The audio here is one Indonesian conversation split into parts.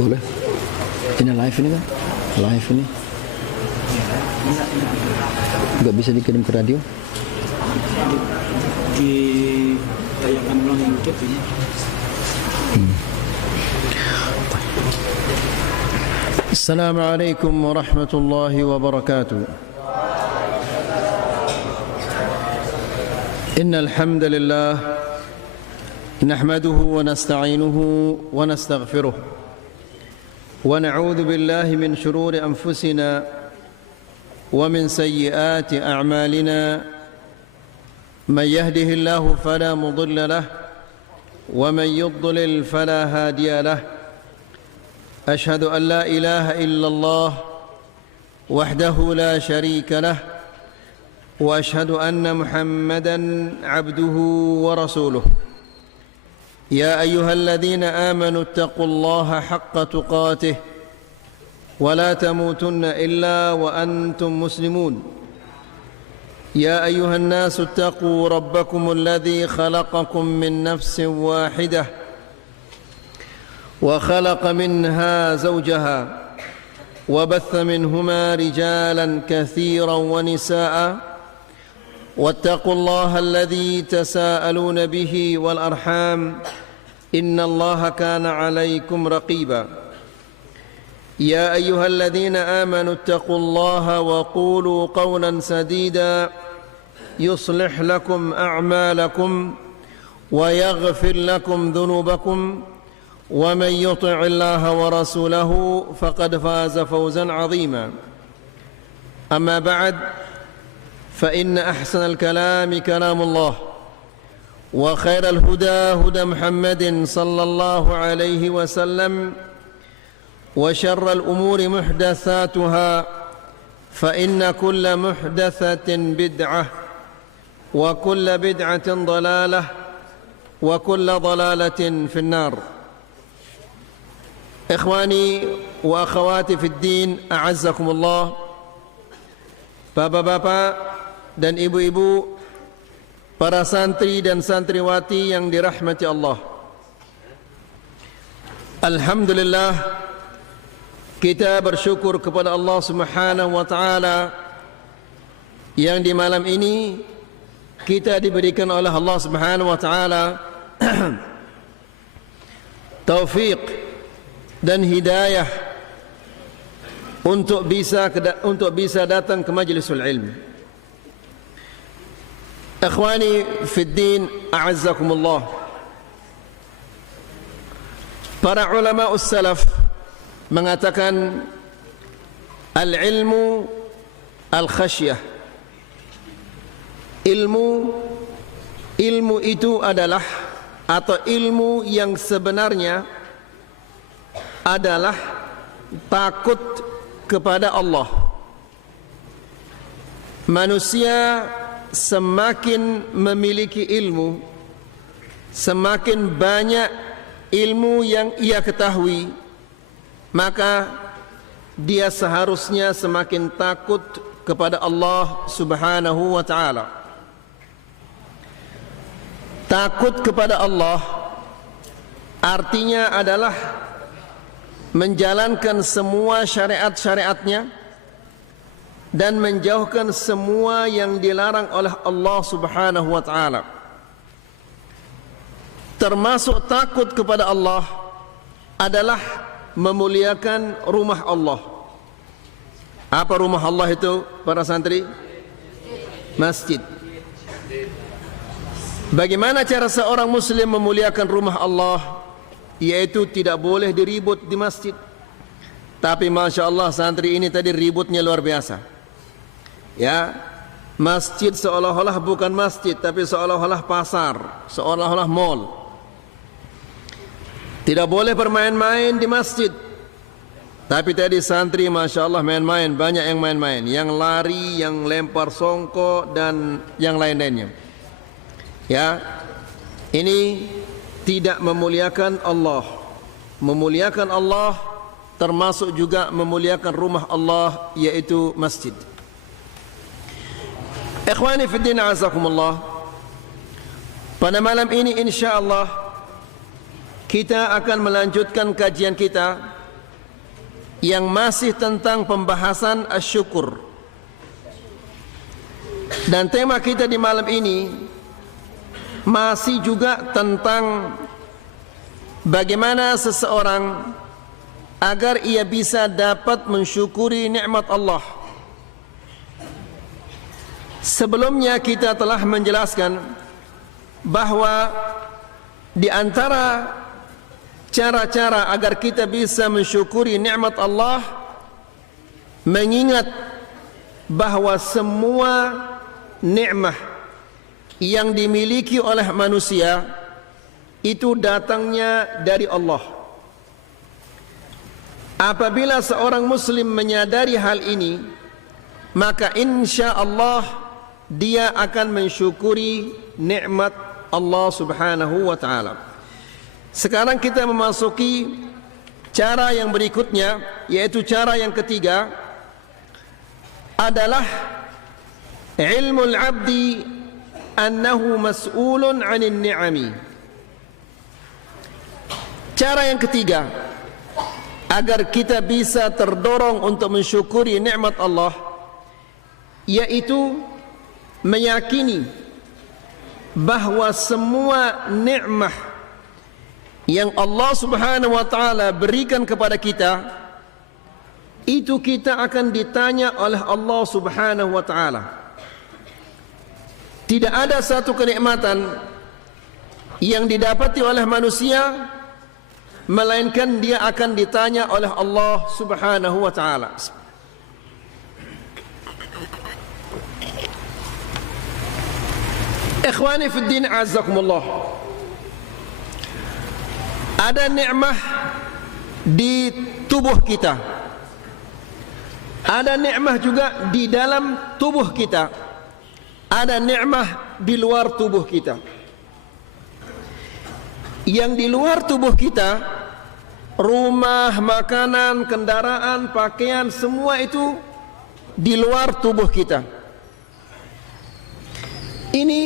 Boleh. Ini live ini kan? Live ini. Nggak bisa dikirim ke radio? Ditayangkan ulang di YouTube ini. Assalamualaikum warahmatullahi wabarakatuh. Innal hamdalillah nahmaduhu wa nasta'inuhu wa nastaghfiruh wa na'udzu billahi min shururi anfusina wa min sayyiati a'malina man yahdihillahu fala mudilla lahu wa man yudlil fala hadiya lahu. أشهد أن لا إله إلا الله وحده لا شريك له وأشهد أن محمدًا عبده ورسوله. يا أيها الذين آمنوا اتقوا الله حق تقاته ولا تموتن إلا وأنتم مسلمون. يا أيها الناس اتقوا ربكم الذي خلقكم من نفس واحدة وخلق منها زوجها وبث منهما رجالا كثيرا ونساء واتقوا الله الذي تساءلون به والأرحام إن الله كان عليكم رقيبا. يا أيها الذين آمنوا اتقوا الله وقولوا قولا سديدا يصلح لكم أعمالكم ويغفر لكم ذنوبكم ومن يطع الله ورسوله فقد فاز فوزا عظيما. أما بعد فإن أحسن الكلام كلام الله وخير الهدى هدى محمد صلى الله عليه وسلم وشر الأمور محدثاتها فإن كل محدثة بدعة وكل بدعة ضلالة وكل ضلالة في النار. Ikhwani wa akhawati fid din, a'azzakumullah. Bapak-bapak dan ibu-ibu, para santri dan santriwati yang dirahmati Allah. Alhamdulillah, kita bersyukur kepada Allah Subhanahu wa taala yang di malam ini kita diberikan oleh Allah Subhanahu wa taala taufik dan hidayah untuk bisa datang ke majlisul ilm. Ikhwani fid din, a'azzakumullah. Para ulama salaf mengatakan al-ilmu al-khasyah. Ilmu itu adalah, atau ilmu yang sebenarnya adalah takut kepada Allah. Manusia semakin memiliki ilmu, semakin banyak ilmu yang ia ketahui, maka dia seharusnya semakin takut kepada Allah Subhanahu wa ta'ala. Takut kepada Allah artinya adalah menjalankan semua syariat-syariatnya dan menjauhkan semua yang dilarang oleh Allah Subhanahu wa ta'ala. Termasuk takut kepada Allah adalah memuliakan rumah Allah. Apa rumah Allah itu, para santri? Masjid. Bagaimana cara seorang muslim memuliakan rumah Allah? Yaitu tidak boleh diribut di masjid. Tapi Masya Allah, santri ini tadi ributnya luar biasa. Ya, masjid seolah-olah bukan masjid, tapi seolah-olah pasar, seolah-olah mall. Tidak boleh bermain-main di masjid. Tapi tadi santri Masya Allah main-main, banyak yang main-main, yang lari, yang lempar songkok, dan yang lain-lainnya. Ya, ini tidak memuliakan Allah. Memuliakan Allah termasuk juga memuliakan rumah Allah, yaitu masjid. Ikhwani fi din, azakumullah. Pada malam ini insyaallah kita akan melanjutkan kajian kita yang masih tentang pembahasan asyukur. Dan tema kita di malam ini masih juga tentang bagaimana seseorang agar ia bisa dapat mensyukuri nikmat Allah. Sebelumnya kita telah menjelaskan bahwa di antara cara-cara agar kita bisa mensyukuri nikmat Allah, mengingat bahwa semua nikmat yang dimiliki oleh manusia itu datangnya dari Allah. Apabila seorang muslim menyadari hal ini, maka insya Allah dia akan mensyukuri nikmat Allah subhanahu wa ta'ala. Sekarang kita memasuki cara yang berikutnya, yaitu cara yang ketiga adalah ilmul abdi annahu mas'ulun 'anil ni'ami. Cara yang ketiga agar kita bisa terdorong untuk mensyukuri nikmat Allah, yaitu meyakini bahwa semua nikmat yang Allah subhanahu wa ta'ala berikan kepada kita, itu kita akan ditanya oleh Allah subhanahu wa ta'ala. Tidak ada satu kenikmatan yang didapati oleh manusia melainkan dia akan ditanya oleh Allah subhanahu wa ta'ala. Ikhwani fi din, azzakumullah. Ada nikmat di tubuh kita, ada nikmat juga di dalam tubuh kita, ada nikmat di luar tubuh kita. Yang di luar tubuh kita, rumah, makanan, kendaraan, pakaian, semua itu di luar tubuh kita. Ini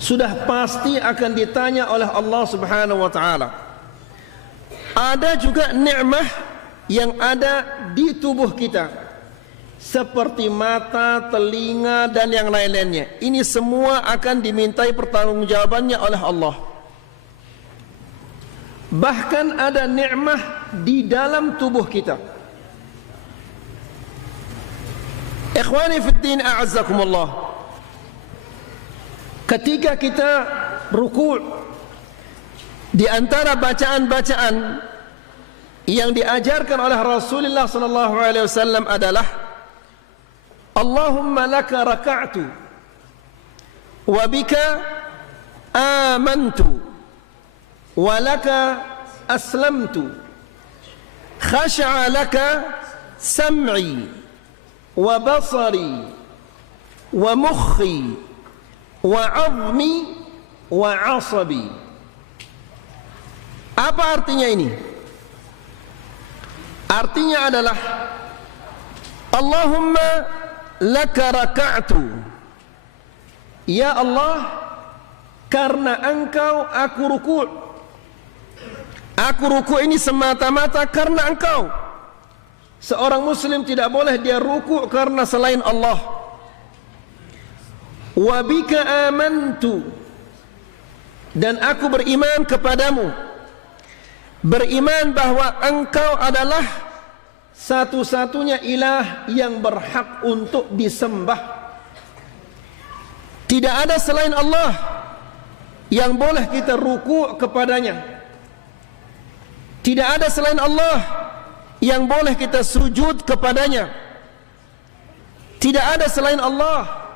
sudah pasti akan ditanya oleh Allah subhanahu wa ta'ala. Ada juga nikmat yang ada di tubuh kita, seperti mata, telinga, dan yang lain-lainnya. Ini semua akan dimintai pertanggungjawabannya oleh Allah. Bahkan ada nikmat di dalam tubuh kita. Ikhwani fiddin, a'azzakumullah. Ketika kita rukuk, di antara bacaan-bacaan yang diajarkan oleh Rasulullah sallallahu alaihi wasallam adalah Allahumma laka raka'tu wa bika amantu wa laka aslamtu khasha'a laka sam'i wa basari wa mukhi wa 'azmi wa 'asabi. Apa artinya ini? Artinya adalah Allahumma laka raka'tu, ya Allah, karena engkau aku ruku'. Aku ruku' ini semata-mata karena engkau. Seorang muslim tidak boleh dia ruku' karena selain Allah. Wa bika amantu, dan aku beriman kepadamu, beriman bahwa engkau adalah satu-satunya ilah yang berhak untuk disembah. Tidak ada selain Allah yang boleh kita ruku' kepadanya. Tidak ada selain Allah yang boleh kita sujud kepadanya. Tidak ada selain Allah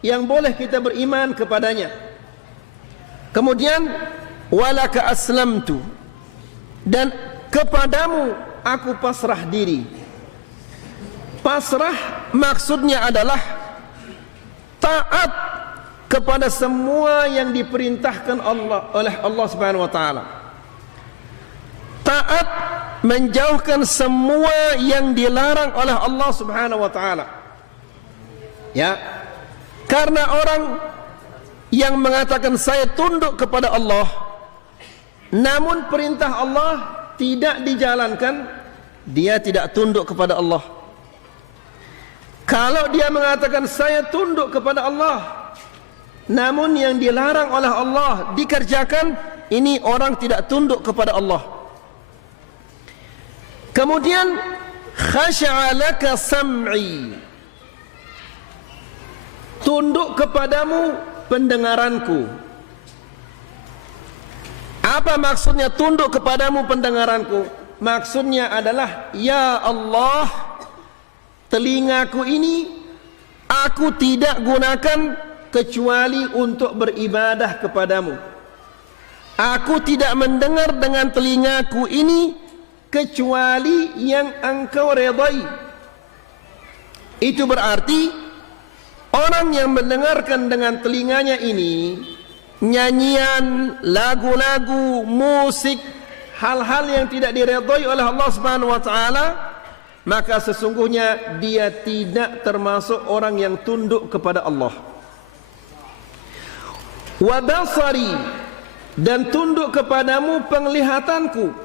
yang boleh kita beriman kepadanya. Kemudian walaka aslamtu, dan kepadamu aku pasrah diri. Pasrah maksudnya adalah taat kepada semua yang diperintahkan Allah oleh Allah Subhanahu wa taala. Taat menjauhkan semua yang dilarang oleh Allah Subhanahu wa taala. Ya. Karena orang yang mengatakan saya tunduk kepada Allah, namun perintah Allah tidak dijalankan, dia tidak tunduk kepada Allah. Kalau dia mengatakan saya tunduk kepada Allah, namun yang dilarang oleh Allah dikerjakan, ini orang tidak tunduk kepada Allah. Kemudian khasha'a laka sam'i, tunduk kepadamu pendengaranku. Apa maksudnya tunduk kepadamu pendengaranku? Maksudnya adalah, ya Allah, telingaku ini aku tidak gunakan kecuali untuk beribadah kepadamu. Aku tidak mendengar dengan telingaku ini kecuali yang engkau redai. Itu berarti orang yang mendengarkan dengan telinganya ini nyanyian, lagu-lagu, musik, hal-hal yang tidak diredai oleh Allah Subhanahu wa taala, maka sesungguhnya dia tidak termasuk orang yang tunduk kepada Allah. Wa basari, dan tunduk kepadamu penglihatanku.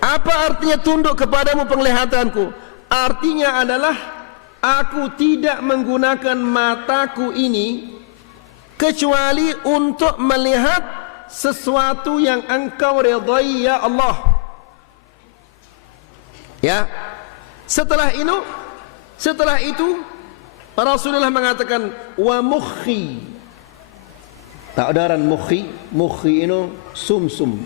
Apa artinya tunduk kepadamu penglihatanku? Artinya adalah aku tidak menggunakan mataku ini kecuali untuk melihat sesuatu yang engkau redai, ya Allah. Ya. Setelah itu Rasulullah mengatakan wa mukhi. Tak ada mukhi ini sumsum.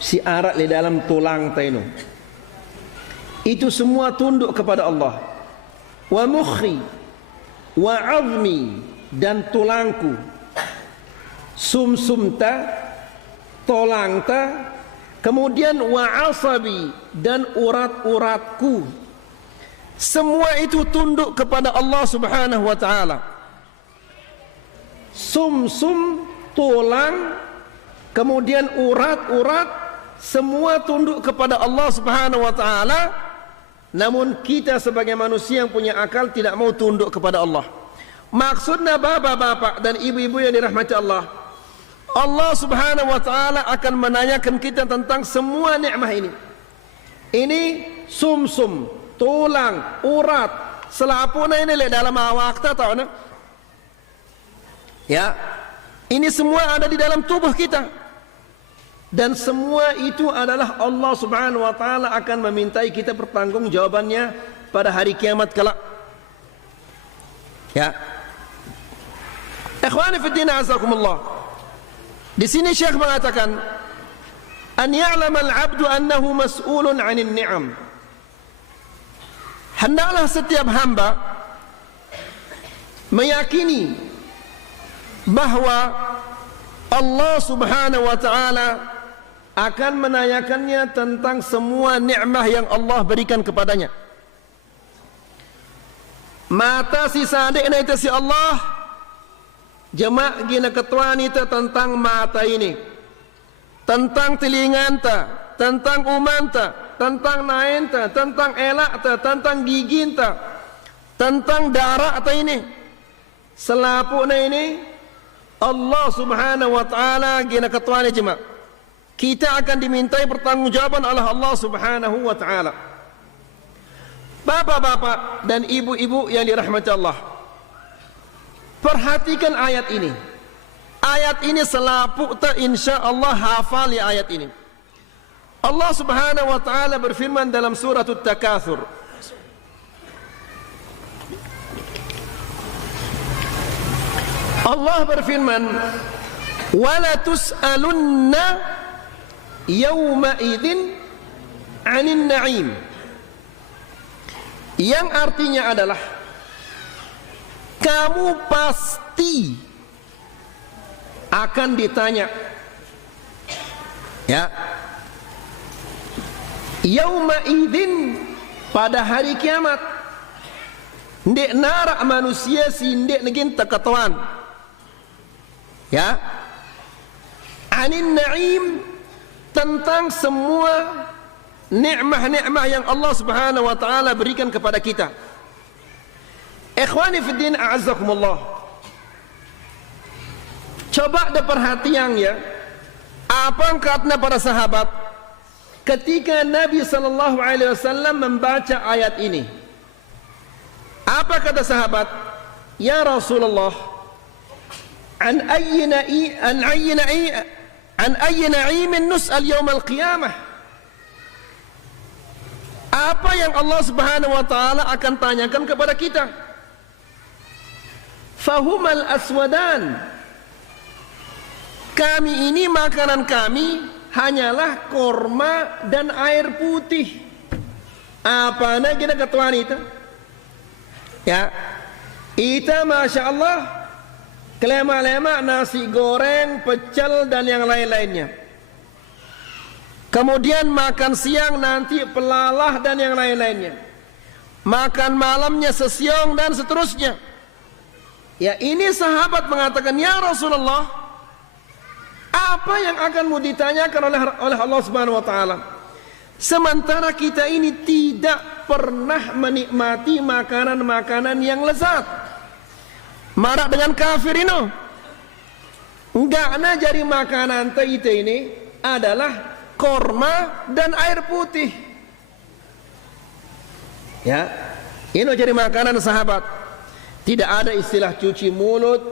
Si arat di dalam tulang tainu. Itu semua tunduk kepada Allah. Wa mukhi wa azmi, dan tulangku. Sumsum ta, tulang ta, kemudian wa asabi, dan urat-uratku. Semua itu tunduk kepada Allah Subhanahu wa taala. Sumsum, tulang, kemudian urat-urat, semua tunduk kepada Allah Subhanahu wa taala. Namun kita sebagai manusia yang punya akal tidak mau tunduk kepada Allah. Maksudnya bapak-bapak dan ibu-ibu yang dirahmati Allah, Allah Subhanahu wa taala akan menanyakan kita tentang semua nikmat ini. Ini sumsum, tulang, urat, selapuna ini le dalam awak ta tahu na? Ya. Ini semua ada di dalam tubuh kita. Dan semua itu adalah Allah Subhanahu wa taala akan memintai kita pertanggungjawabannya pada hari kiamat kelak. Ya. Ikhwani fi din azakumullah. Di sini Syekh mengatakan an ya'lam al-'abdu annahu mas'ulun 'anil ni'am. Hendaklah setiap hamba meyakini bahwa Allah Subhanahu wa taala akan menanyakannya tentang semua nikmat yang Allah berikan kepadanya. Mata si sadik na ita si Allah, jemaah gina ketuan ita tentang mata ini, tentang telinganta, tentang umanta, tentang naenta, tentang elakta, tentang giginta, tentang darah ata ini, selapuna ini Allah Subhanahu wa taala gina ketuan jemaah. Kita akan dimintai pertanggungjawaban oleh Allah Subhanahu wa taala. Bapak-bapak dan ibu-ibu yang dirahmati Allah, perhatikan ayat ini. Ayat ini selapu ta insyaallah hafal ya ayat ini. Allah Subhanahu wa taala berfirman dalam surah At-Takatsur, Allah berfirman, wala tus'alunna yawma idzin 'anil na'im, yang artinya adalah kamu pasti akan ditanya, ya, yauma idzin, pada hari kiamat. Ndek narak manusia si ndek negin takatuan, ya, anin na'im, tentang semua nikmat-nikmat yang Allah Subhanahu wa taala berikan kepada kita. Ikhwani fid din a'azzakumullah, coba ada perhatian ya, apa katanya para sahabat ketika Nabi sallallahu alaihi wasallam membaca ayat ini. Apa kata sahabat? Ya Rasulullah, an ayyi na'imin nus'al yaum al-qiyamah. Apa yang Allah Subhanahu wa taala akan tanyakan kepada kita? Fahumal aswadan. Kami ini, makanan kami hanyalah korma dan air putih. Apa nak kita ketuan itu? Ya, kita masya Allah kelema-lema nasi goreng, pecel dan yang lain-lainnya. Kemudian makan siang nanti pelalah dan yang lain-lainnya. Makan malamnya sesiong dan seterusnya. Ya, ini sahabat mengatakan, ya Rasulullah, apa yang akan mau ditanyakan oleh Allah Subhanahu wa taala? Sementara kita ini tidak pernah menikmati makanan-makanan yang lezat. Marak dengan kafir ini. Enggak na jadi makanan kita ini adalah korma dan air putih. Ya, ini jadi makanan sahabat. Tidak ada istilah cuci mulut,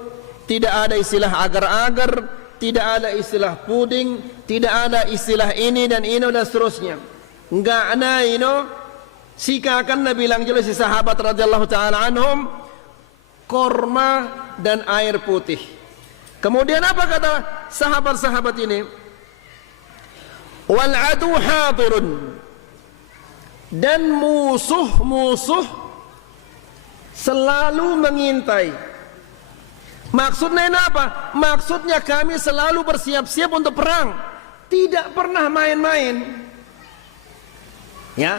tidak ada istilah agar-agar, tidak ada istilah puding, tidak ada istilah ini dan seterusnya. Enggak ada sikakan Nabi bilang jelas si sahabat radhiyallahu taala anhum, korma dan air putih. Kemudian apa kata sahabat-sahabat ini? Wal adu hadirun. Dan musuh-musuh selalu mengintai. Maksudnya apa? Maksudnya kami selalu bersiap-siap untuk perang, tidak pernah main-main. Ya,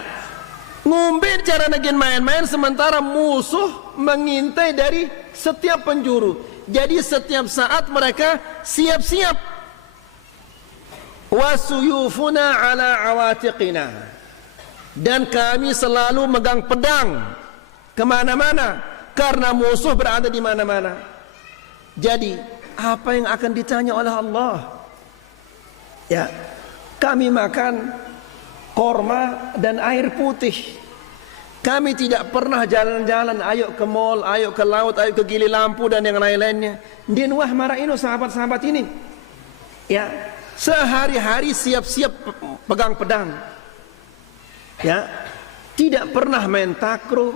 ngumben cara negin main-main, sementara musuh mengintai dari setiap penjuru. Jadi setiap saat mereka siap-siap. Wasuyufuna ala awatiqina. Dan kami selalu megang pedang kemana-mana, karena musuh berada di mana-mana. Jadi apa yang akan ditanya oleh Allah? Ya, kami makan korma dan air putih. Kami tidak pernah jalan-jalan, ayo ke mall, ayo ke laut, ayo ke Gili Lampu dan yang lain-lainnya. Din wah marah ini sahabat-sahabat ini. Ya, sehari-hari siap-siap pegang pedang. Ya, tidak pernah main takraw,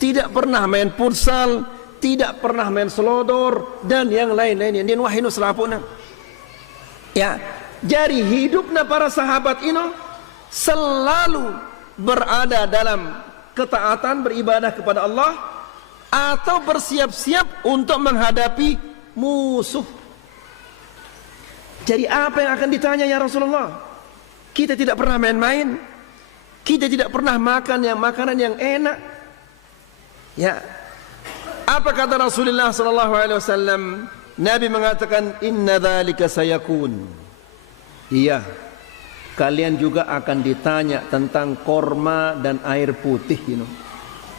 tidak pernah main futsal, tidak pernah main selodor dan yang lain-lainnya. Din wahinu selapuna. Ya, jadi hidupnya para sahabat ini selalu berada dalam ketaatan, beribadah kepada Allah, atau bersiap-siap untuk menghadapi musuh. Jadi apa yang akan ditanya ya Rasulullah? Kita tidak pernah main-main. Kita tidak pernah makan makanan yang enak. Ya. Apa kata Rasulullah sallallahu alaihi wasallam? Nabi mengatakan, "Inna dzalika sayakun." Iya. Kalian juga akan ditanya tentang korma dan air putih ini.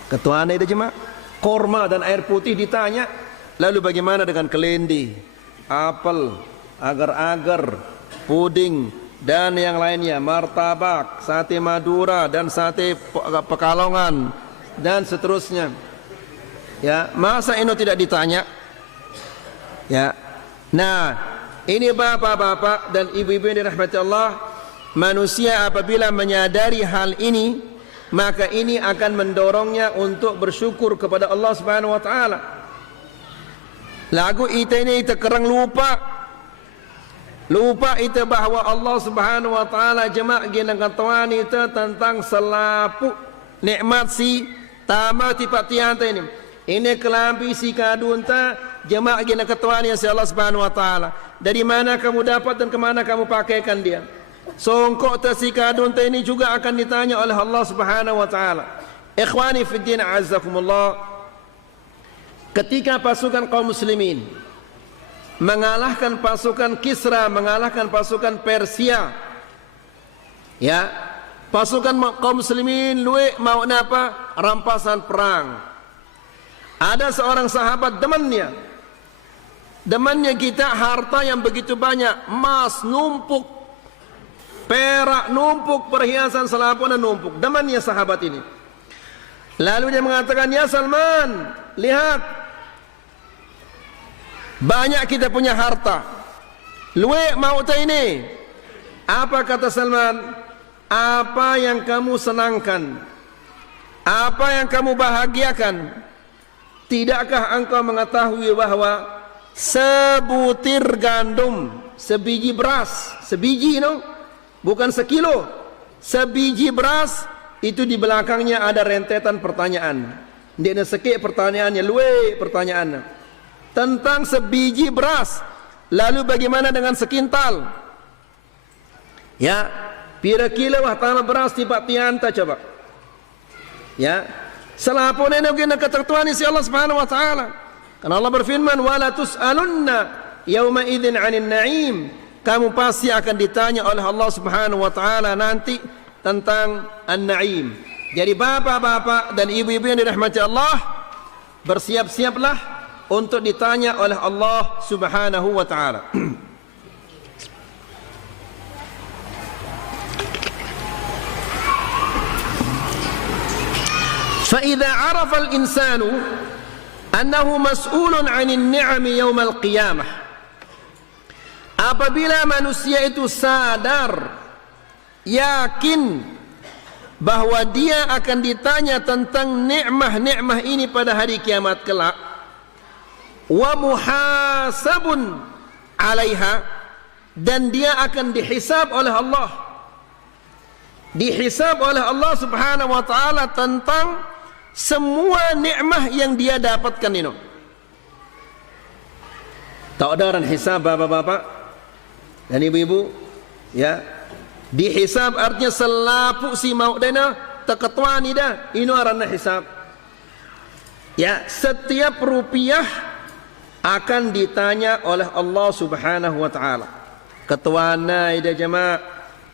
Ketuanya itu cuma korma dan air putih ditanya. Lalu bagaimana dengan kelendi, apel, agar-agar, puding dan yang lainnya, martabak, sate Madura dan sate Pekalongan dan seterusnya. Ya, masa ini tidak ditanya? Ya. Nah, ini bapak-bapak dan ibu-ibu yang dirahmati Allah, manusia apabila menyadari hal ini, maka ini akan mendorongnya untuk bersyukur kepada Allah Subhanahu wa taala. Lagu itu ini terkerang lupa itu bahawa Allah Subhanahu wa taala jemaah gina katuan itu tentang selapu nikmat si tama tipat tianta ini. Ini kelampi si kadun ta jemaah gina katuan ya si Allah Subhanahu wa taala. Dari mana kamu dapat dan kemana kamu pakaikan dia? Songkok ta si kadun ta ini juga akan ditanya oleh Allah Subhanahu wa taala. Ikhwani fid din azzakumullah. Ketika pasukan kaum muslimin mengalahkan pasukan Kisra, mengalahkan pasukan Persia, ya, pasukan kaum muslimin luwe mau apa? Rampasan perang. Ada seorang sahabat demannya kita harta yang begitu banyak, emas numpuk, perak numpuk, perhiasan selaput dan numpuk. Demannya sahabat ini. Lalu dia mengatakan, ya Salman, lihat, banyak kita punya harta. Luwek mau tak ini? Apa kata Salman? Apa yang kamu senangkan? Apa yang kamu bahagiakan? Tidakkah engkau mengetahui bahwa sebutir gandum, sebiji beras, sebiji bukan sekilo, sebiji beras itu di belakangnya ada rentetan pertanyaan. Dia ada sekik pertanyaannya, luwek pertanyaannya tentang sebiji beras. Lalu bagaimana dengan sekintal? Ya, pira kilo wah tanah beras tiba tianta coba. Ya, selapun ini kena ketentuan isi Allah Subhanahu wa taala. Karena Allah berfirman, "Wala tus'alunna yauma idzin 'anil na'im." Kamu pasti akan ditanya oleh Allah Subhanahu wa taala nanti tentang an-na'im. Jadi bapak-bapak dan ibu-ibu yang dirahmati Allah, bersiap-siaplah untuk ditanya oleh Allah Subhanahu wa taala. فإذا عرف الإنسان أنه مسؤول عن النعم يوم القيامة, apabila manusia itu sadar, yakin bahwa dia akan ditanya tentang nikmah-nikmah ini pada hari kiamat kelak, wa muhasabun 'alaiha, dan dia akan dihisab oleh Allah, dihisab oleh Allah Subhanahu wa taala tentang semua nikmah yang dia dapatkan ini. Tak ada orang hisab bapak-bapak dan ibu-ibu, ya. Dihisab artinya selapu si mau dana teketuan ida, ini arana hisab. Ya, setiap rupiah akan ditanya oleh Allah Subhanahu wa taala. Ketuana ida jemaah,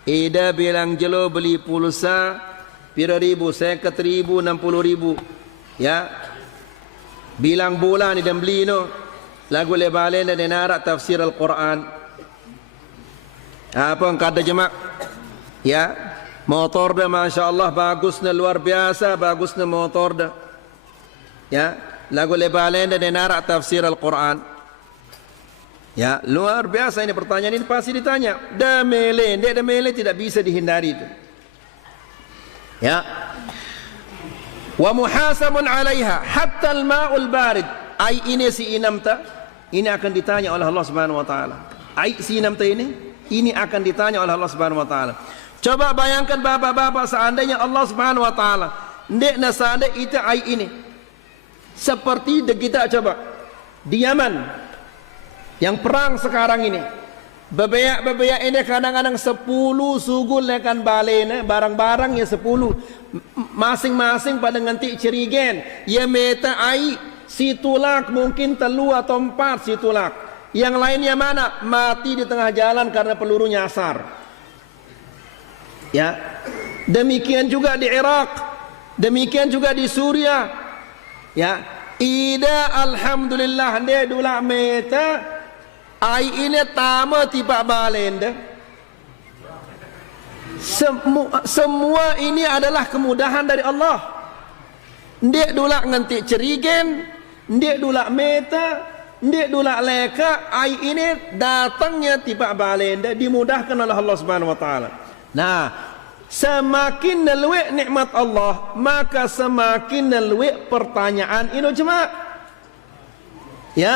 ida bilang jelo beli pulsa pira ribu, 50.000, 60.000. Ya. Bilang bulan ida beli lagu lebalen dan nara tafsir Al-Quran. Apa yang kata jemaah? Ya, motor dah masya-Allah bagusnya luar biasa, bagusnya motor dah. Ya, lagu lebalen dan nara tafsir Al-Quran. Ya, luar biasa ini pertanyaan ini pasti ditanya. Dah mele, dah mele tidak bisa dihindari itu. Ya. Wa muhasabun 'alaiha hatta al-ma'ul barid. Ai ini si inamta, ini akan ditanya oleh Allah Subhanahu wa taala. Ai si inamta ini akan ditanya oleh Allah Subhanahu wa taala. Coba bayangkan bapak-bapak, seandainya Allah Subhanahu wa taala ndek nasada itu ai ini. Seperti kita coba di Yaman yang perang sekarang ini. Bebeyak ini kadang-kadang 10 sugul nekan balena, barang-barang ya 10. Masing-masing pada nganti cerigen. Ya meta ai si tulak mungkin 3 atau 4 si tulak. Yang lainnya mana? Mati di tengah jalan karena peluru nyasar. Ya. Demikian juga di Irak. Demikian juga di Suria. Ya. Ida alhamdulillah dia dula meta ai ini tama tiba balenda. Semua ini adalah kemudahan dari Allah. Ndek dula nganti cerigen, ndek dula meta, ndek dula leka, ai ini datangnya tiba balenda, dimudahkan oleh Allah Subhanahu wa taala. Nah, semakin neluik nikmat Allah, maka semakin neluik pertanyaan ini jemaah. Ya,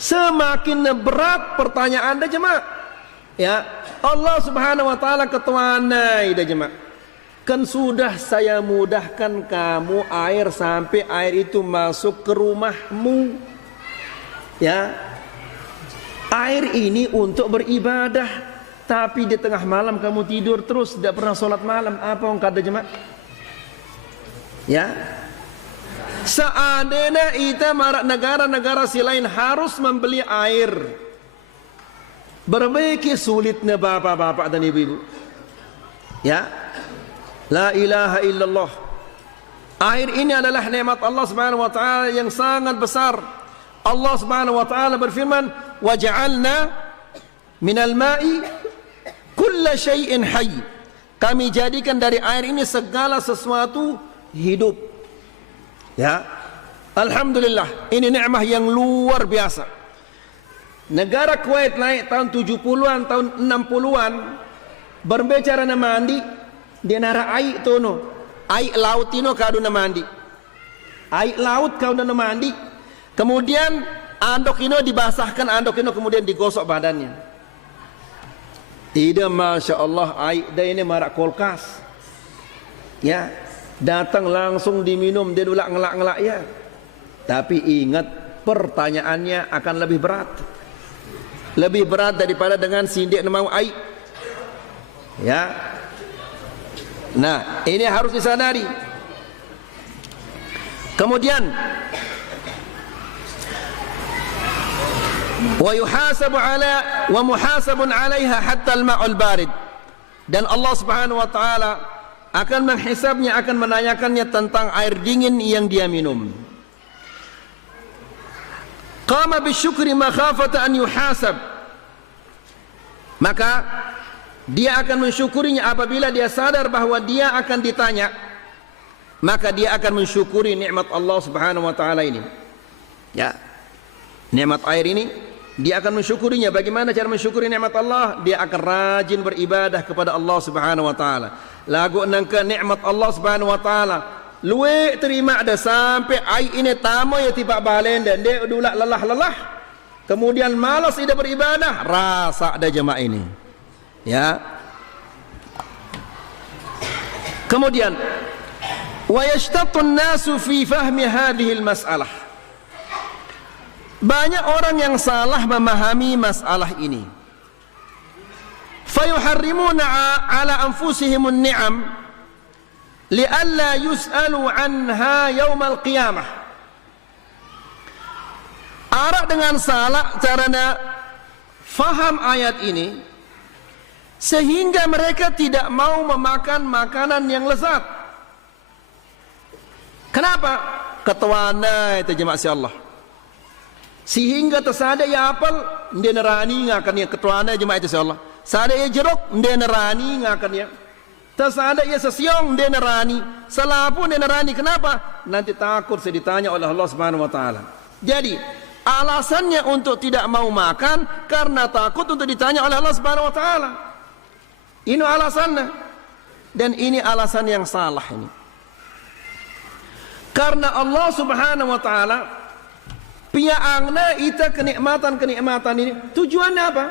semakin berat pertanyaan dah jemaah. Ya, Allah Subhanahu wa taala ketuanai dah jemaah. Kan sudah saya mudahkan kamu air sampai air itu masuk ke rumahmu. Ya. Air ini untuk beribadah, tapi di tengah malam kamu tidur terus tidak pernah solat malam. Apa yang kata jemaah? Ya. Seandainya kita negara-negara selain harus membeli air, berbaiki sulitnya bapak-bapak dan ibu-ibu. Ya, la ilaha illallah. Air ini adalah nikmat Allah Subhanahu wa taala yang sangat besar. Allah Subhanahu wa taala berfirman, "Wa ja'alna minal ma'i kulla syai'in hayy. Kami jadikan dari air ini segala sesuatu hidup. Ya. Alhamdulillah, ini nikmah yang luar biasa. Negara Kuwait naik tahun 70-an, tahun 60-an, berbicara nama mandi, dia nara air tu no. Air laut ini kau na mandi. Air laut kau na mandi. Kemudian andok ini dibasahkan, andok ini kemudian digosok badannya. Tidak, Masya Allah, air dah ini marak kulkas. Ya, datang langsung diminum, dia dulak ngelak-ngelak ya. Tapi ingat, pertanyaannya akan lebih berat. Lebih berat daripada dengan sindik mau air. Ya. Nah, ini harus disadari. Kemudian wa yuhasabu ala wa muhasabun 'alaiha hatta al-ma'ul barid. Dan Allah Subhanahu wa taala akan menghisabnya, akan menanyakannya tentang air dingin yang dia minum. Qama bisyukri makhafata an yuhasab. Maka dia akan mensyukurinya apabila dia sadar bahwa dia akan ditanya. Maka dia akan mensyukuri nikmat Allah Subhanahu wa taala ini. Ya. Nikmat air ini dia akan mensyukurinya. Bagaimana cara mensyukuri nikmat Allah? Dia akan rajin beribadah kepada Allah Subhanahu wa taala. Lagu nangka nikmat Allah Subhanahu wa taala luwe terima ada sampai air ini tamu ya tiba balen dan dia udah lelah-lelah. Kemudian malas tidak beribadah, rasa ada jemaah ini. Ya. Kemudian wa yashtattu an-nasu fi fahmi hadhihi al-mas'alah. Banyak orang yang salah memahami masalah ini. Fayuharrimuna ala anfusihim an-ni'am li'alla yus'alu anha yaumal qiyamah. Arah dengan salah caranya faham ayat ini, sehingga mereka tidak mau memakan makanan yang lezat. Kenapa? Ketuana itu jemaah si Allah. Sehingga tersada ya apel, dia nerani ngakan ya ketuana jemaah itu si Allah. Sada ya jeruk, dia nerani ngakan ya. Tersada ya sesiong, dia nerani. Selapun dia nerani. Kenapa? Nanti takut saya ditanya oleh Allah Subhanahu wa taala. Jadi alasannya untuk tidak mau makan karena takut untuk ditanya oleh Allah Subhanahu wa taala. Ini alasannya. Dan ini alasan yang salah ini. Karena Allah Subhanahu wa taala piaangna ita kenikmatan-kenikmatan ini tujuannya apa?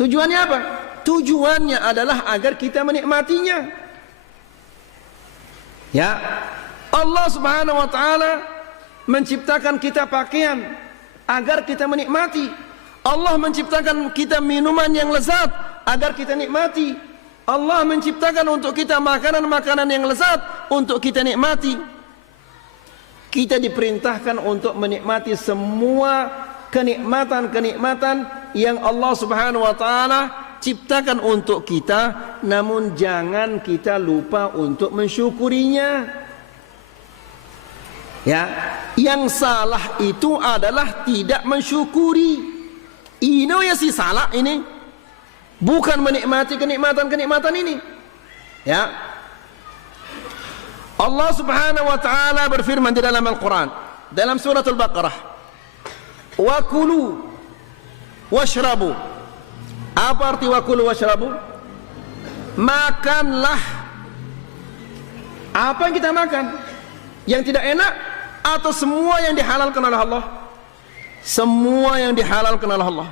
Tujuannya apa? Tujuannya adalah agar kita menikmatinya. Ya. Allah Subhanahu wa taala menciptakan kita pakaian agar kita menikmati. Allah menciptakan kita minuman yang lezat agar kita nikmati. Allah menciptakan untuk kita makanan-makanan yang lezat untuk kita nikmati. Kita diperintahkan untuk menikmati semua kenikmatan-kenikmatan yang Allah Subhanahu wa taala ciptakan untuk kita, namun jangan kita lupa untuk mensyukurinya. Ya, yang salah itu adalah tidak mensyukuri. Ini ya si salah ini. Bukan menikmati kenikmatan-kenikmatan ini. Ya. Allah Subhanahu wa taala berfirman di dalam Al-Qur'an, dalam surah Al-Baqarah, "Wa kulu washrabu." Apa arti wa kulu washrabu? Makanlah. Apa yang kita makan? Yang tidak enak atau semua yang dihalalkan oleh Allah? Semua yang dihalalkan oleh Allah.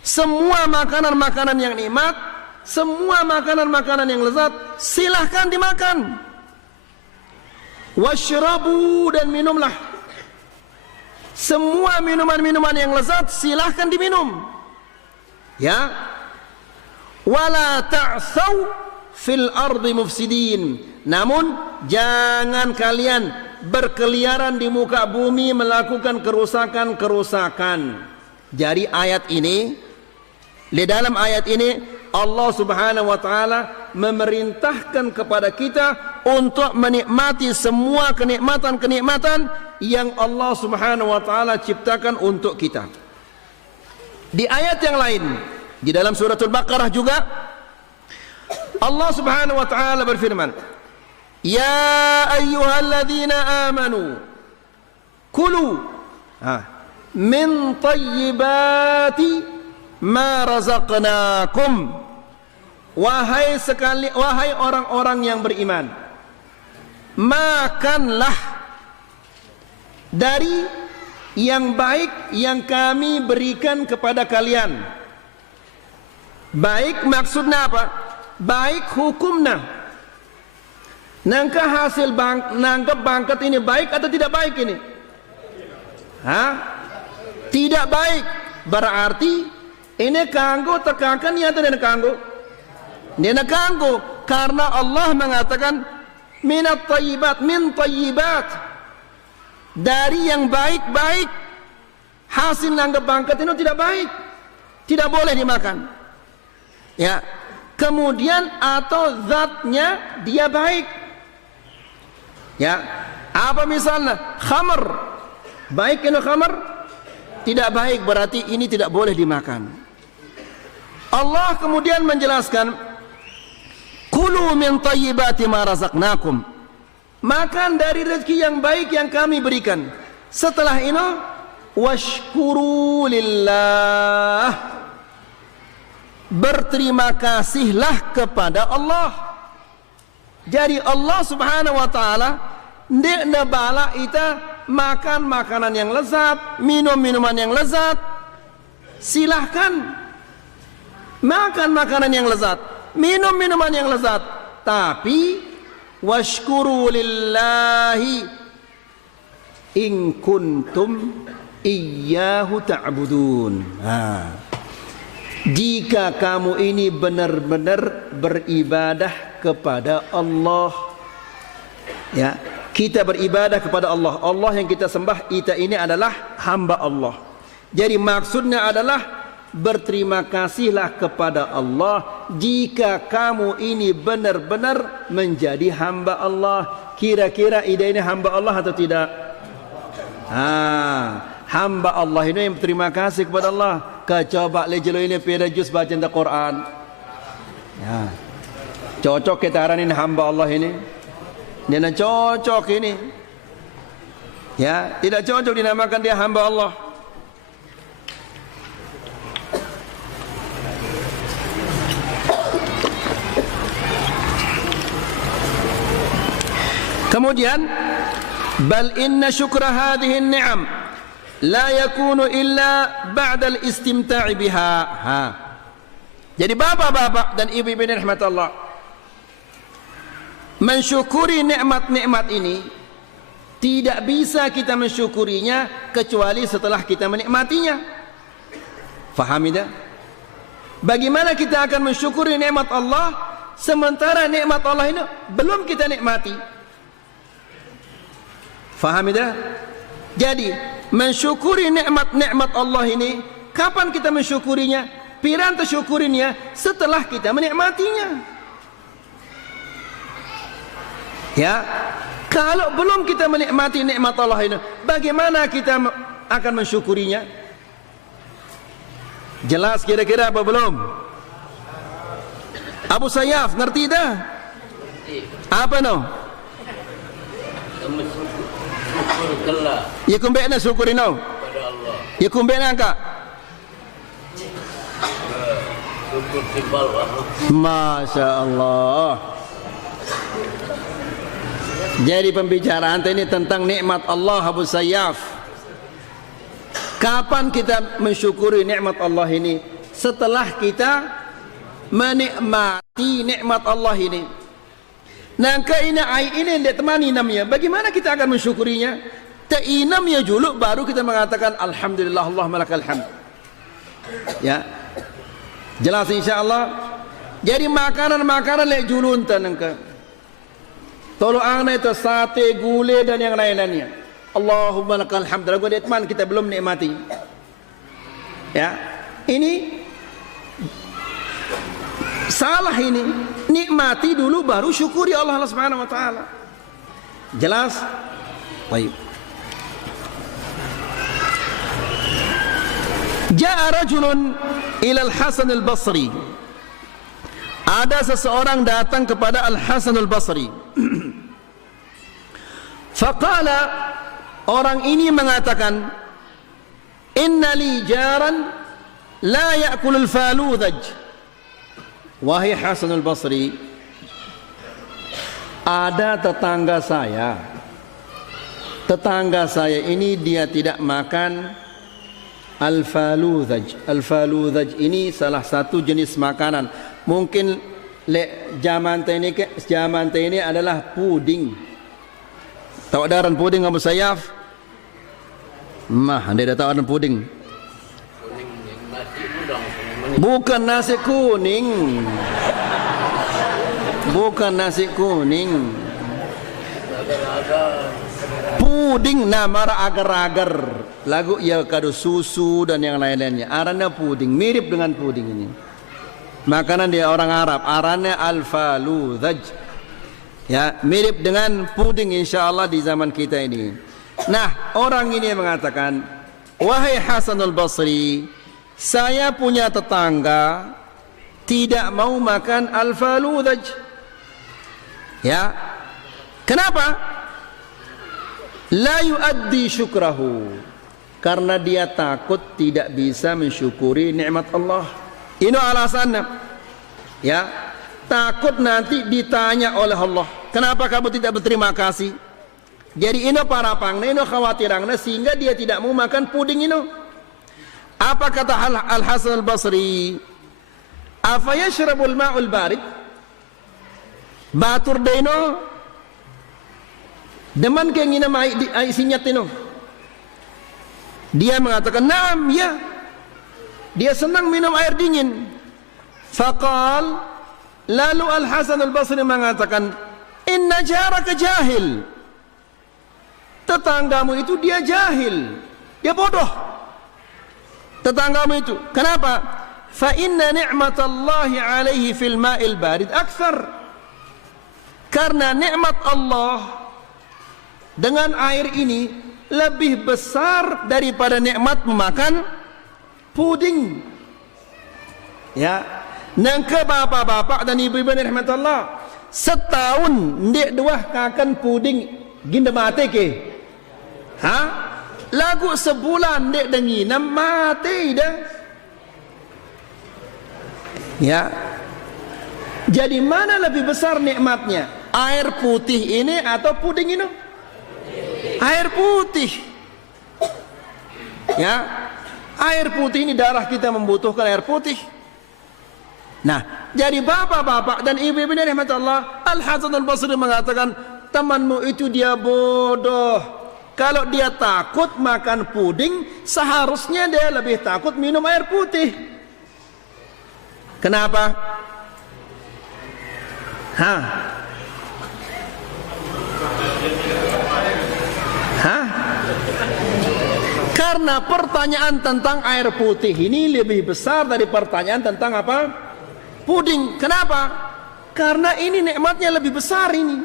Semua makanan-makanan yang nikmat, semua makanan-makanan yang lezat, silahkan dimakan. Washrabu, dan minumlah. Semua minuman-minuman yang lezat silahkan diminum. Ya. Wala ta'thaw fil ardi mufsidin. Namun jangan kalian berkeliaran di muka bumi melakukan kerusakan-kerusakan. Jadi ayat ini, di dalam ayat ini Allah Subhanahu wa taala memerintahkan kepada kita untuk menikmati semua kenikmatan-kenikmatan yang Allah Subhanahu wa taala ciptakan untuk kita. Di ayat yang lain Di dalam suratul Baqarah juga Allah Subhanahu wa taala berfirman, "Ya ayyuhalladzina amanu kulu min thayyibati ma razaqnakum." Wahai orang-orang yang beriman, makanlah dari yang baik yang kami berikan kepada kalian. Baik maksudnya apa? Baik hukumnya. Nangka hasil nangkap bangkat ini baik atau tidak baik ini? Tidak baik. Berarti ini kanggo tekakan ya atau tidak kanggo? Dia nak kanggo karena Allah mengatakan minat thayyibat, min thayyibat, dari yang baik-baik. Hasil nanggap bangkat itu tidak baik, tidak boleh dimakan. Ya, kemudian atau zatnya dia baik. Ya, apa misalnya khamr, baik ini khamr? Tidak baik, berarti ini tidak boleh dimakan. Allah kemudian menjelaskan, kulu min thayyibati ma razaqnakum, makan dari rezeki yang baik yang kami berikan. Setelah itu washkuru lillah, berterima kasihlah kepada Allah. Jadi Allah Subhanahu wa taala ndak bala ita makan makanan yang lezat, minum minuman yang lezat. Silahkan makan makanan yang lezat, minum minuman yang lezat, tapi washkuru lillahi in kuntum iyyahu ta'budun. Jika kamu ini benar-benar beribadah kepada Allah, ya, kita beribadah kepada Allah. Allah yang kita sembah, kita ini adalah hamba Allah. Jadi maksudnya adalah berterima kasihlah kepada Allah jika kamu ini benar-benar menjadi hamba Allah. Kira-kira ide ini hamba Allah atau tidak? Hamba Allah ini yang berterima kasih kepada Allah. Coba lejelo ini pada juz baca Al-Quran. Ya. Cocok kita arahin hamba Allah ini. Dia cocok ini. Ya, tidak cocok dinamakan dia hamba Allah. Kemudian bal inna syukra hadhihi an-ni'am la yakunu illa ba'da al-istimta'i biha. Jadi bapak-bapak dan ibu-ibu rahmat Allah, mensyukuri nikmat-nikmat ini tidak bisa kita mensyukurinya kecuali setelah kita menikmatinya. Faham tidak? Bagaimana kita akan mensyukuri nikmat Allah sementara nikmat Allah ini belum kita nikmati? Faham tidak? Jadi mensyukuri nikmat-nikmat Allah ini, kapan kita mensyukurinya? Piran tersyukurinya setelah kita menikmatinya. Ya, kalau belum kita menikmati nikmat Allah ini, bagaimana kita akan mensyukurinya? Jelas kira-kira apa belum? Abu Sayyaf ngerti dah? Apa no? Ya kumbena syukurin no. Ya kumbena angka. Masya Allah. Jadi pembicaraan ini tentang nikmat Allah Abu Sayyaf. Kapan kita mensyukuri nikmat Allah ini? Setelah kita menikmati nikmat Allah ini. Nangka ini ai ini tidak temani namanya. Bagaimana kita akan mensyukurinya? Ta'inam ya juluk baru kita mengatakan alhamdulillah Allahumma lakal hamd. Ya. Jelas insyaallah. Jadi makanan-makanan lek julun tanangka. Tolong ana itu sate, gulai dan yang lain-lainnya. Allahumma lakal hamd. Lagu detman kita belum nikmati. Ya. Ini salah ini. Nikmati dulu baru syukuri Allah Subhanahu wa taala. Jelas? Baik. Ja'a rajulun ila Al-Hasan Al-Basri. Ada seseorang datang kepada Al-Hasan Al-Basri. Faqala, orang ini mengatakan, inna li jaran la ya'kul al-faludhaj. Wahai Hasan Al-Basri, ada tetangga saya ini dia tidak makan al-faludhaj. Al-faludhaj ini salah satu jenis makanan. Mungkin zaman ini adalah puding. Tahu daran puding Abu Sayyaf? Mah, dia dah tahu daran puding. Bukan nasi kuning. Bukan nasi kuning. Puding nama agar-agar. Lagu ya kado susu dan yang lain-lainnya. Arannya puding, mirip dengan puding ini. Makanan dia orang Arab, arannya al-faludhaj. Ya, mirip dengan puding insyaallah di zaman kita ini. Nah, orang ini mengatakan, wahai Hasan Al-Basri, saya punya tetangga tidak mau makan al-faludhaj. Ya. Kenapa? La yuaddi syukrahu. Karena dia takut tidak bisa mensyukuri nikmat Allah. Ini alasannya. Ya, takut nanti ditanya oleh Allah, kenapa kamu tidak berterima kasih? Jadi ini parapangna, ini khawatirangna sehingga dia tidak mau makan puding ini. Apa kata Al-Hasan Al-Basri? Afa yashrabul ma'ul barid? Batur deno deman ke ngina mai isinya tino. Dia mengatakan, "Naam, ya." Dia senang minum air dingin. Faqal, lalu Al-Hasan Al-Basri mengatakan, inna jaraka jahil. Tetanggamu itu dia jahil, dia bodoh. Tetanggamu itu. Kenapa? Fa inna ni'matallahi alaihi fil ma'il barid akthar. Karena nikmat Allah dengan air ini lebih besar daripada nikmat memakan puding. Ya, nangka bapak-bapak dan ibu-ibu rahmatullah, setahun ndek dua kakan puding ginda mate ke? Ha? Lagu sebulan ndek denginam mate dah. Ya. Jadi mana lebih besar nikmatnya? Air putih ini atau puding ini? Air putih. Ya. Air putih ini, darah kita membutuhkan air putih. Nah, jadi bapak-bapak dan ibu-ibu rahmatullah, Al-Hasan Al-Basri mengatakan, temanmu itu dia bodoh. Kalau dia takut makan puding, seharusnya dia lebih takut minum air putih. Kenapa? Hah? Hah? Karena pertanyaan tentang air putih ini lebih besar dari pertanyaan tentang apa? Puding. Kenapa? Karena ini nikmatnya lebih besar ini.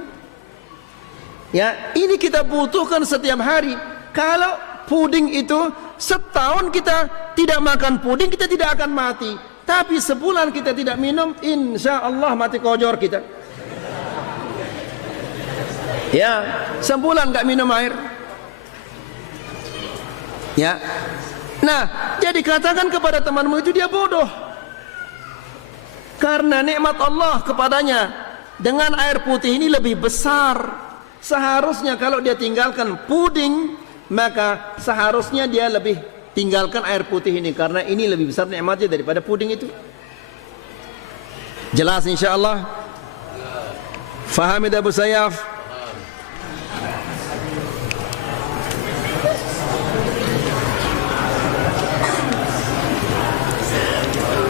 Ya, ini kita butuhkan setiap hari. Kalau puding itu setahun kita tidak makan puding, kita tidak akan mati. Tapi sebulan kita tidak minum, insya Allah mati kojor kita. Ya, sebulan nggak minum air. Ya. Nah, jadi katakan kepada temanmu itu dia bodoh. Karena nikmat Allah kepadanya dengan air putih ini lebih besar. Seharusnya kalau dia tinggalkan puding, maka seharusnya dia lebih tinggalkan air putih ini, karena ini lebih besar nikmatnya daripada puding itu. Jelas insyaallah? Faham itu Abu Sayyaf?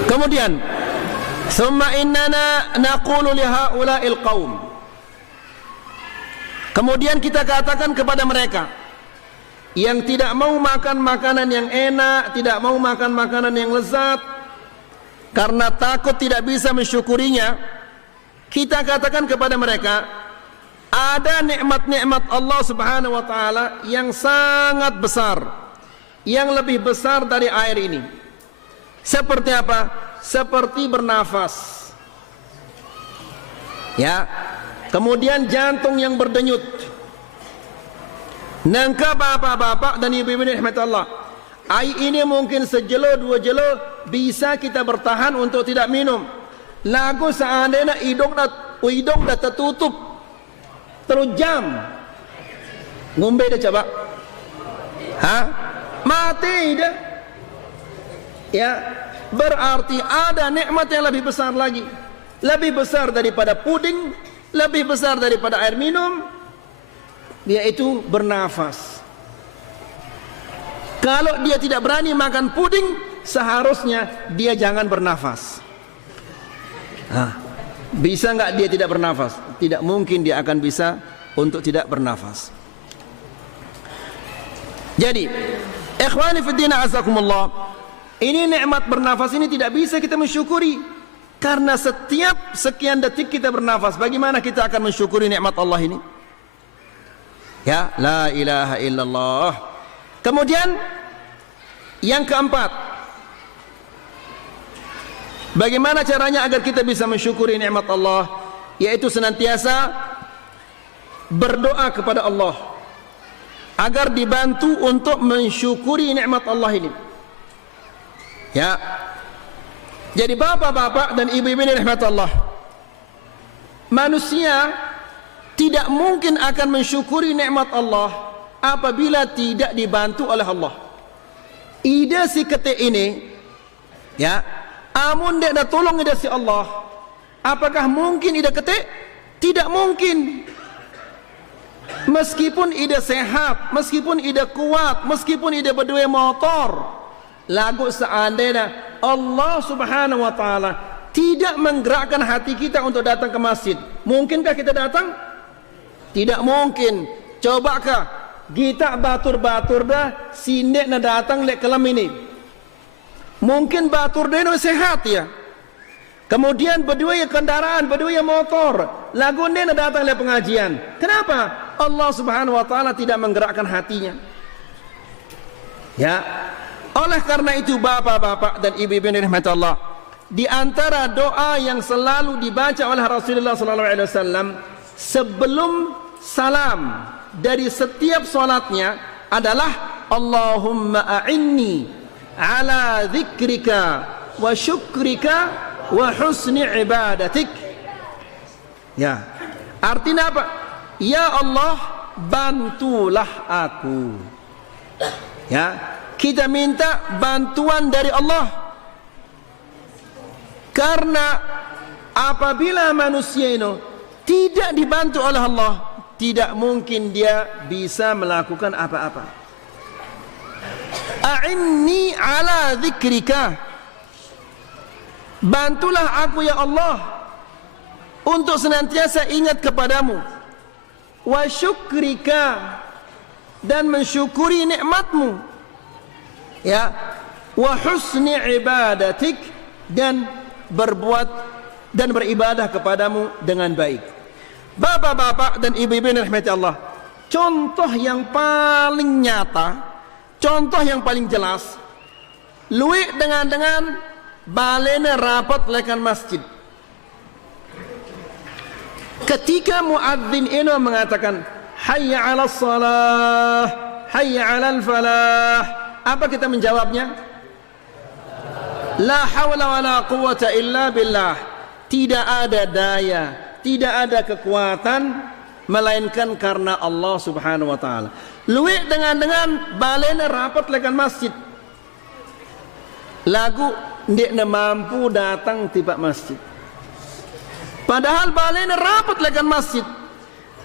Kemudian, thumma innana naqulu li haula'il qaum. Kemudian kita katakan kepada mereka yang tidak mau makan makanan yang enak, tidak mau makan makanan yang lezat karena takut tidak bisa mensyukurinya, kita katakan kepada mereka, ada nikmat-nikmat Allah Subhanahu wa taala yang sangat besar, yang lebih besar dari air ini. Seperti apa? Seperti bernafas. Ya. Kemudian jantung yang berdenyut. Nangka bapak-bapak dan ibu-ibu rahmat Allah. Air ini mungkin sejelo dua jelo bisa kita bertahan untuk tidak minum. Lagu seandainya hidung dah tertutup terus jam. Ngombe dah coba. Mati dah. Ya, berarti ada nikmat yang lebih besar lagi. Lebih besar daripada puding, lebih besar daripada air minum, yaitu bernafas. Kalau dia tidak berani makan puding, seharusnya dia jangan bernafas. Bisa enggak dia tidak bernafas? Tidak mungkin dia akan bisa untuk tidak bernafas. Jadi, ikhwani fi din azakumullah, ini nikmat bernafas ini tidak bisa kita mensyukuri, karena setiap sekian detik kita bernafas. Bagaimana kita akan mensyukuri nikmat Allah ini? Ya, la ilaha illallah. Kemudian yang keempat, bagaimana caranya agar kita bisa mensyukuri nikmat Allah? Yaitu senantiasa berdoa kepada Allah agar dibantu untuk mensyukuri nikmat Allah ini. Ya. Jadi bapak-bapak dan ibu-ibu rahmat Allah, manusia tidak mungkin akan mensyukuri nikmat Allah apabila tidak dibantu oleh Allah. Ida si ketik ini, ya, amun dia dah tolong ida si Allah, apakah mungkin ida ketik? Tidak mungkin. Meskipun ida sehat, meskipun ida kuat, meskipun ida berdua motor, lagu seandainya Allah subhanahu wa ta'ala tidak menggerakkan hati kita untuk datang ke masjid, mungkinkah kita datang? Tidak mungkin. Cobakah kita batur-batur dah sinek na datang lek kelam ini? Mungkin batur dia sehat ya. Kemudian berdua ya kendaraan, berdua ya motor, lagu dia na datang lek pengajian. Kenapa? Allah subhanahu wa ta'ala tidak menggerakkan hatinya. Ya. Oleh karena itu bapak-bapak dan ibu-ibu yang dirahmati Allah, di antara doa yang selalu dibaca oleh Rasulullah sallallahu alaihi wasallam sebelum salam dari setiap salatnya adalah Allahumma a'inni ala dzikrika wa syukrika wa husni ibadatik. Ya. Artinya apa? Ya Allah, bantulah aku. Ya, kita minta bantuan dari Allah. Karena apabila manusia ini tidak dibantu oleh Allah, tidak mungkin dia bisa melakukan apa-apa. A'inni ala dzikrika, bantulah aku ya Allah untuk senantiasa ingat kepadamu. Wa syukrika, dan mensyukuri nikmatmu. Ya, wa husni ibadatik, dan berbuat dan beribadah kepadamu dengan baik. Bapak-bapak dan ibu-ibu yang dirahmati Allah, contoh yang paling nyata, contoh yang paling jelas, luwih dengan balena rapat lekan masjid. Ketika muadzin ini mengatakan hayya 'alas shalah, hayya 'alal falah, apa kita menjawabnya? La haula wala quwwata illa billah. Tidak ada daya, tidak ada kekuatan melainkan karena Allah Subhanahu wa taala. Luwih dengan balena rapat lekan masjid. Lagu ndik mampu datang tiba masjid. Padahal balena rapat lekan masjid.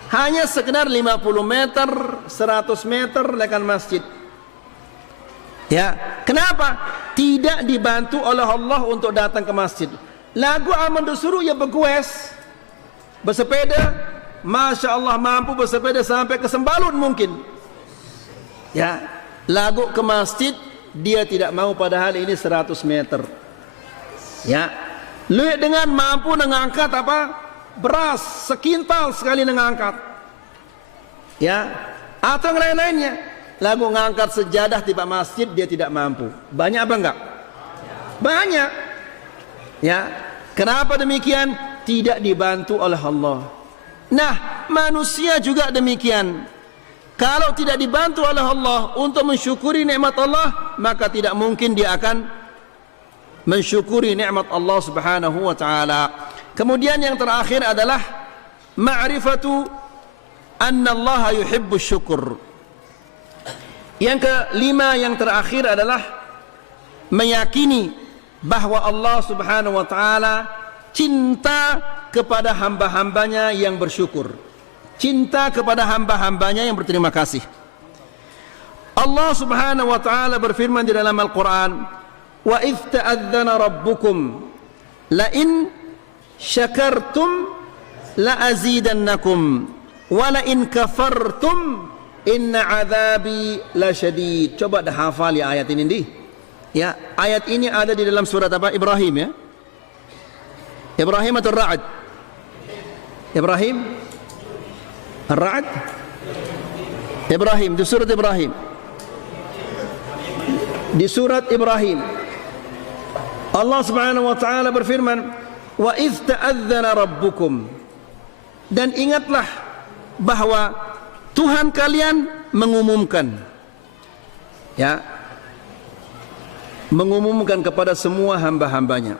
Hanya sekedar 50 meter, 100 meter lekan masjid. Ya, kenapa? Tidak dibantu oleh Allah untuk datang ke masjid. Lagu aman disuruh ya bergues, bersepeda, masya Allah mampu bersepeda sampai ke Sembalun mungkin. Ya, lagu ke masjid dia tidak mau, padahal ini 100 meter. Ya, lu dengan mampu mengangkat apa? Beras sekintal sekali mengangkat. Ya, atau yang lain-lainnya. Lagu mengangkat sejadah tiba masjid dia tidak mampu. Banyak apa enggak? Banyak. Ya. Kenapa demikian? Tidak dibantu oleh Allah. Nah, manusia juga demikian. Kalau tidak dibantu oleh Allah untuk mensyukuri nikmat Allah, maka tidak mungkin dia akan mensyukuri nikmat Allah Subhanahu wa taala. Kemudian yang terakhir adalah ma'rifatu anna Allah yuhibbu syukur. Yang kelima, yang terakhir adalah meyakini bahwa Allah Subhanahu wa taala cinta kepada hamba-hambanya yang bersyukur. Cinta kepada hamba-hambanya yang berterima kasih. Allah Subhanahu wa taala berfirman di dalam Al-Qur'an, "Wa idz ta'adzana rabbukum la in syakartum la azidannakum wa la in kafartum inna 'adzabi lasyadid." Coba dah hafal ya ayat ini nih. Ya, ayat ini ada di dalam surat apa? Ibrahim ya. Ibrahim atau Ra'd? Ibrahim? Ar-Ra'd? Ibrahim, di surat Ibrahim. Di surat Ibrahim Allah Subhanahu wa taala berfirman, "Wa idz ta'adzana rabbukum." Dan ingatlah bahwa Tuhan kalian mengumumkan, ya, mengumumkan kepada semua hamba-hambanya.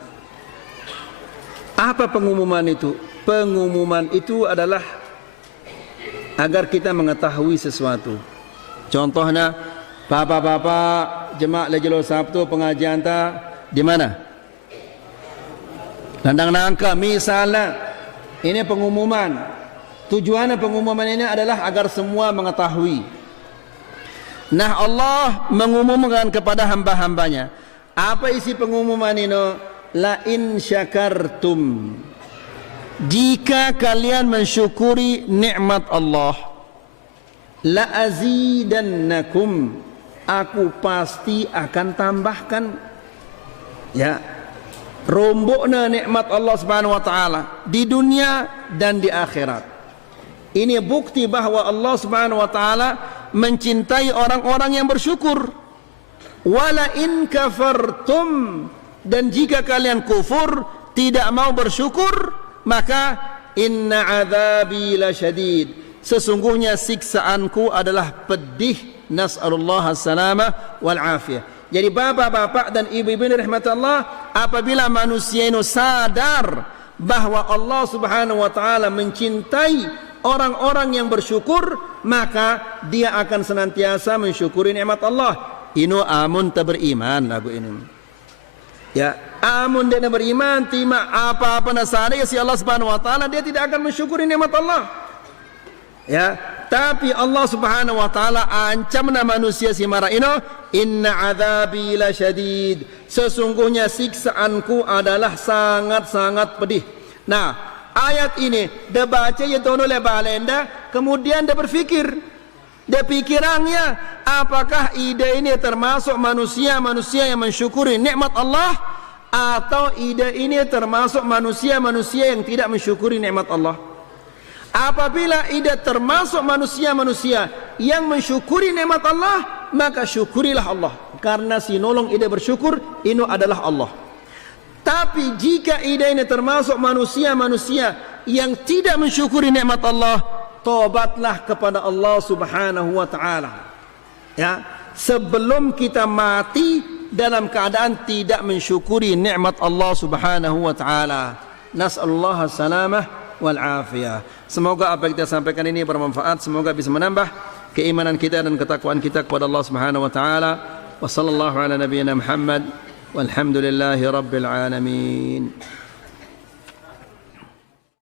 Apa pengumuman itu? Pengumuman itu adalah agar kita mengetahui sesuatu. Contohnya, bapak-bapak jemaah Lejelo Sabtu pengajian di mana? Landang Nangka misalnya. Ini pengumuman. Tujuan pengumuman ini adalah agar semua mengetahui. Nah, Allah mengumumkan kepada hamba-hambanya. Apa isi pengumuman ini? La in syakartum. Jika kalian mensyukuri nikmat Allah, la azidannakum, aku pasti akan tambahkan. Ya, rombokna nikmat Allah Subhanahu wa taala di dunia dan di akhirat. Ini bukti bahwa Allah Subhanahu wa taala mencintai orang-orang yang bersyukur. Wala in kafartum, dan jika kalian kufur, tidak mau bersyukur, maka inna adzabi lasyadid, sesungguhnya siksaanku adalah pedih. Nas'alullah as-salamah wal afiyah. Jadi bapak-bapak dan ibu-ibu rahmat Allah, apabila manusia itu sadar bahwa Allah Subhanahu wa taala mencintai orang-orang yang bersyukur, maka dia akan senantiasa mensyukuri nikmat Allah. Ino amun tak beriman lagu ini. Ya, amun dia beriman, tima apa-apa nasara ya si Allah Subhanahu wa taala, dia tidak akan mensyukuri nikmat Allah. Ya, tapi Allah Subhanahu wa taala ancamna manusia si mara ino, inna adzabi lasyadid, sesungguhnya siksaanku adalah sangat-sangat pedih. Nah, ayat ini dia baca ya tono le balenda, kemudian dia berfikir, dia pikirannya, apakah ide ini termasuk manusia-manusia yang mensyukuri nikmat Allah, atau ide ini termasuk manusia-manusia yang tidak mensyukuri nikmat Allah? Apabila ide termasuk manusia-manusia yang mensyukuri nikmat Allah, maka syukurilah Allah, karena si nolong ide bersyukur ini adalah Allah. Tapi jika ide ini termasuk manusia-manusia yang tidak mensyukuri nikmat Allah, tobatlah kepada Allah Subhanahu wa taala. Ya, sebelum kita mati dalam keadaan tidak mensyukuri nikmat Allah Subhanahu wa taala. Nas'alullah as-salamah wal afiyah. Semoga apa yang kita sampaikan ini bermanfaat, semoga bisa menambah keimanan kita dan ketakwaan kita kepada Allah Subhanahu wa taala. Wa sallallahu ala nabiyyina Muhammad walhamdulillahi rabbil alamin.